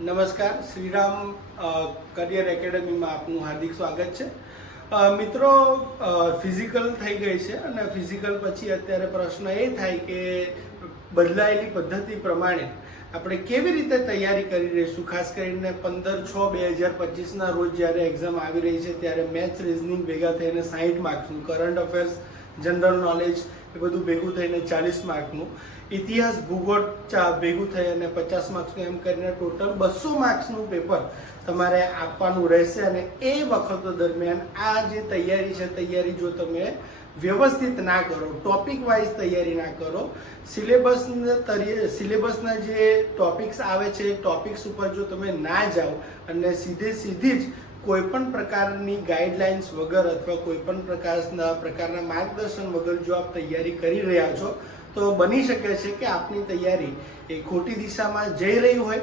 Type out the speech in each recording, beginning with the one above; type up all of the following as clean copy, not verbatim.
નમસ્કાર, શ્રીરામ કરિયર એકેડમીમાં આપનું હાર્દિક સ્વાગત છે. મિત્રો, ફિઝિકલ થઈ ગઈ છે અને ફિઝિકલ પછી અત્યારે પ્રશ્ન એ થાય કે બદલાયેલી પદ્ધતિ પ્રમાણે આપણે કેવી રીતે તૈયારી કરી રહીશું. ખાસ કરીને 15/6/2025ના રોજ જ્યારે એક્ઝામ આવી રહી છે ત્યારે મેથ્સ, રિઝનિંગ ભેગા થઈને 60 માર્ક્સનું, કરંટ અફેર્સ, જનરલ નોલેજ એ બધું ભેગું થઈને 40 માર્કનું, ઇતિહાસ, ભૂગોળ ભેગું થઈ અને 50 માર્ક્સનું, એમ કરીને ટોટલ 200 માર્ક્સનું પેપર તમારે આપવાનું રહેશે. અને એ વખતો દરમિયાન આ જે તૈયારી છે, તૈયારી જો તમે વ્યવસ્થિત ના કરો, ટોપિક વાઇઝ તૈયારી ના કરો, સિલેબસના જે ટોપિક્સ આવે છે એ ટોપિક્સ ઉપર જો તમે ના જાઓ અને સીધી જ કોઈ પણ પ્રકારની ગાઈડલાઇન્સ વગર અથવા કોઈ પણ પ્રકારના માર્ગદર્શન વગર જો આપ તૈયારી કરી રહ્યા છો તો બની શકે છે કે આપની તૈયારી એ ખોટી દિશામાં જઈ રહી હોય,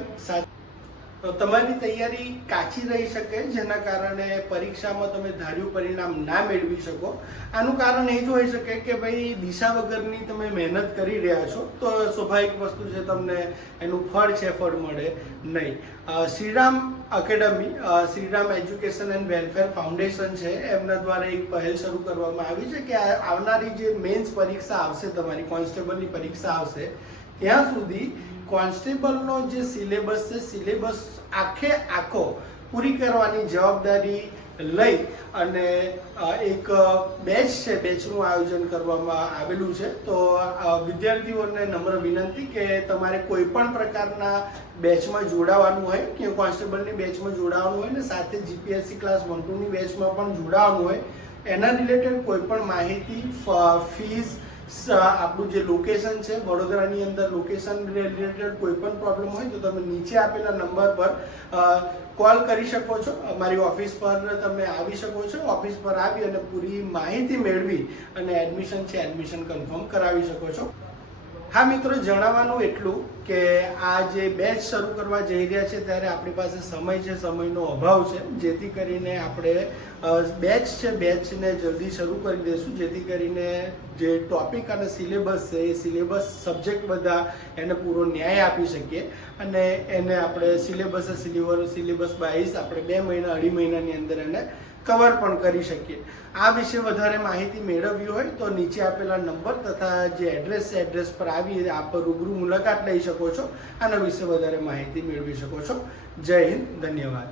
તો તમારી તૈયારી કાચી રહી શકે, જેના કારણે પરીક્ષામાં તમે ધાર્યું પરિણામ ના મેળવી શકો. આનું કારણ એ જ હોઈ શકે કે ભાઈ દિશા વગરની તમે મહેનત કરી રહ્યા છો, તો સ્વાભાવિક વસ્તુ છે, તમને એનું ફળ મળે નહીં. Shriram academy, Shriram education and welfare foundation છે, એમના દ્વારા એક પહેલ શરૂ કરવામાં આવી છે કે આવનારી જે મેન્સ પરીક્ષા આવશે, તમારી કોન્સ્ટેબલની પરીક્ષા આવશે, ત્યાં સુધી કોન્સ્ટેબલનો જે સિલેબસ છે, સિલેબસ આખો પૂરી કરવાની જવાબદારી લઈ અને એક બેચ છે, બેચનું આયોજન કરવામાં આવેલું છે. તો વિદ્યાર્થીઓને નમ્ર વિનંતી કે તમારે કોઈ પણ પ્રકારના બેચમાં જોડાવાનું હોય કે કોન્સ્ટેબલની બેચમાં જોડાવાનું હોય ને સાથે જીપીએસસી ક્લાસ 1-2ની બેચમાં પણ જોડાવાનું હોય, એના રિલેટેડ કોઈ પણ માહિતી, ફીસ, આપણું જે લોકેશન છે વડોદરાની અંદર, લોકેશન રિલેટેડ કોઈ પણ પ્રોબ્લેમ હોય તો તમે નીચે આપેલા નંબર પર કોલ કરી શકો છો. અમારી ઓફિસ પર તમે આવી શકો છો. ઓફિસ પર આવી અને પૂરી માહિતી મેળવી અને એડમિશન કન્ફર્મ કરાવી શકો છો. હા મિત્રો, જણાવવાનું એટલું કે આ જે બેચ શરૂ કરવા જઈ રહ્યા છે ત્યારે આપણી પાસે સમય છે, સમયનો અભાવ છે, જેથી કરીને આપણે બેચ છે, બેચને જલ્દી શરૂ કરી દઈશું, જેથી કરીને જે ટોપિક અને સિલેબસ છે એ સિલેબસ સબ્જેક્ટ બધા એને પૂરો ન્યાય આપી શકીએ અને એને આપણે સિલેબસ બાઇઝ આપણે 2 મહિના 2.5 મહિનાની અંદર એને કવર પણ કરી શકીએ. આ વિશે વધારે માહિતી મેળવવી હોય તો નીચે આપેલા નંબર તથા જે એડ્રેસ છે, એડ્રેસ પર આવી આપ રૂબરૂ મુલાકાત લઈ શકો છો. આના વિશે વધારે માહિતી મેળવી શકો છો. જય હિન્દ, ધન્યવાદ.